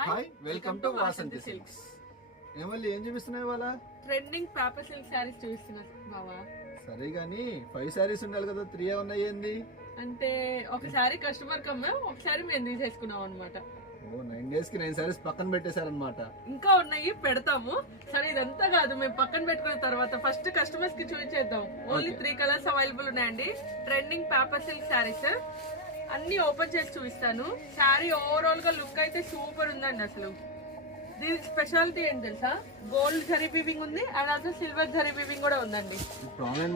Hi welcome to Vasanthi silks. ఏం చూపిస్తున్నావు ఇవాళ? Trending paper silk saris చూపిస్తున్నా బావా. సరే గానీ 5 సారీస్ ఉండాలి కదా, 3 ఉన్నాయి ఏంది? అంటే ఒకసారి కస్టమర్ కమ్మా, ఒకసారి మేము తీసేసుకున్నాం అనమాట. ఓ 9 days కి 9 సారీస్ పక్కన పెట్టేశారన్నమాట. ఇంకా ఉన్నాయి, పెడతాము. సరే ఇదంతా కాదు, మేము పక్కన పెట్టుకున్న తర్వాత ఫస్ట్ కస్టమర్స్ కి చూపించేద్దాం. ఓన్లీ 3 కలర్స్ అవైలబుల్ ఉన్నాయండి. ట్రెండింగ్ పేపర్ సిల్క్ సారీస్ అన్ని ఓపెన్ చేసి చూపిస్తాను. శారీ ఓవరాల్ గా లుక్ అయితే సూపర్ ఉందండి. అసలు దీని స్పెషాలిటీ ఏంటి తెలుసా? గోల్డ్ జరీ వీవింగ్ ఉంది అండ్ అసలు సిల్వర్ జరీ వీవింగ్ కూడా ఉందండి.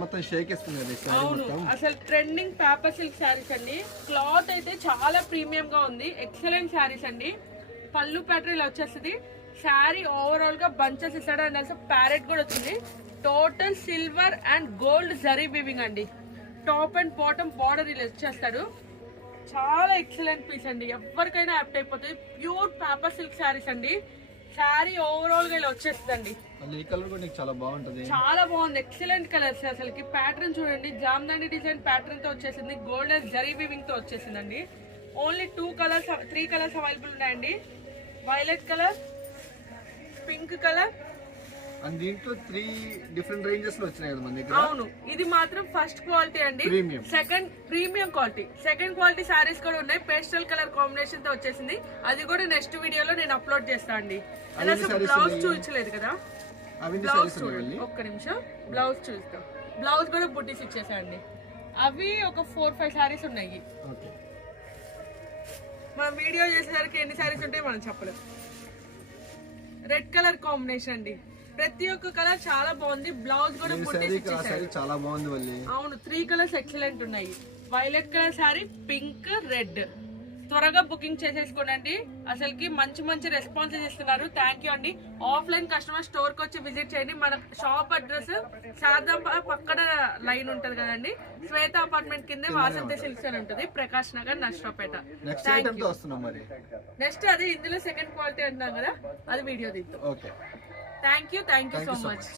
మొత్తం షేక్ ఇస్తుంది. అవును, అసలు ట్రెండింగ్ పేపర్ సిల్క్ శారీస్ అండి. క్లాత్ అయితే చాలా ప్రీమియం గా ఉంది. ఎక్సలెంట్ శారీస్ అండి. పళ్ళు ప్యాటర్న్ ఇలా వచ్చేస్తుంది. శారీ ఓవరాల్ గా బంచెస్ ఇస్తాడు అండ్ అసలు ప్యారెట్ కూడా వచ్చింది. Total silver and gold zari weaving అండి. టాప్ అండ్ బాటమ్ బార్డర్ ఇలా వచ్చేస్తాడు. చాలా ఎక్సలెంట్ పీస్ అండి, ఎవరికైనా యాప్ట్ అయిపోతుంది. ప్యూర్ పేపర్ సిల్క్ శారీస్ అండి. శారీ ఓవరాల్ గా ఇలా వచ్చేస్తుందండి. చాలా బాగుంటది, చాలా బాగుంది. Excellent colours. అసలుకి ప్యాటర్న్ చూడండి, జామ్దాని డిజైన్ ప్యాటర్న్ తో వచ్చేసింది. గోల్డెన్ జరీ వీవింగ్ తో వచ్చేసిందండి. ఓన్లీ 3 కలర్స్ అవైలబుల్ ఉన్నాయండి. Violet colour, pink colour and దీంట్లో 3 డిఫరెంట్ రేంజెస్ లో వచ్చినాయి కదా మన దగ్గర. అవును, ఇది మాత్రం ఫస్ట్ క్వాలిటీ అండి. Second premium quality, second quality saris కూడా ఉన్నాయి. పేస్టల్ కలర్ కాంబినేషన్ తో వచ్చేసింది. అది కూడా నెక్స్ట్ వీడియోలో నేను అప్లోడ్ చేస్తా అండి. బ్లౌజ్ చూపించలేదు కదా, బ్లౌజ్ చూడండి. ఒక్క నిమిషం, బ్లౌజ్ చూస్తాం. బ్లౌజ్ కూడా బుట్టీస్ ఇచ్చేసా అండి. అవి ఒక 4-5 సారీస్ ఉన్నాయి. మనం వీడియో చేసేసరికి ఎన్ని సారీస్ ఉంటాయి మనం చెప్పలేం. రెడ్ కలర్ కాంబినేషన్ అండి. ప్రతి ఒక్క కలర్ చాలా బాగుంది. బ్లౌజ్ కూడా చాలా బాగుంది. అవును, 3 కలర్స్ ఎక్సలెంట్ ఉన్నాయి. Violet colour sorry, pink, red. త్వరగా బుకింగ్ చేసేసుకోండి. అసలుకి మంచి రెస్పాన్సెస్ ఇస్తున్నారు. థ్యాంక్ యూ అండి. ఆఫ్లైన్ కస్టమర్ స్టోర్ కి వచ్చి విజిట్ చేయండి. మన షాప్ అడ్రస్ శారదా పక్కన లైన్ ఉంటది కదండి, శ్వేత అపార్ట్మెంట్ కింద వాసంతి సిల్క్స్ అని ఉంటుంది, ప్రకాష్ నగర్, నర్సరావుపేట. నెక్స్ట్ అది ఇందులో సెకండ్ క్వాలిటీ అంటున్నాం కదా, అది వీడియో తీద్దాం. Thank you so much.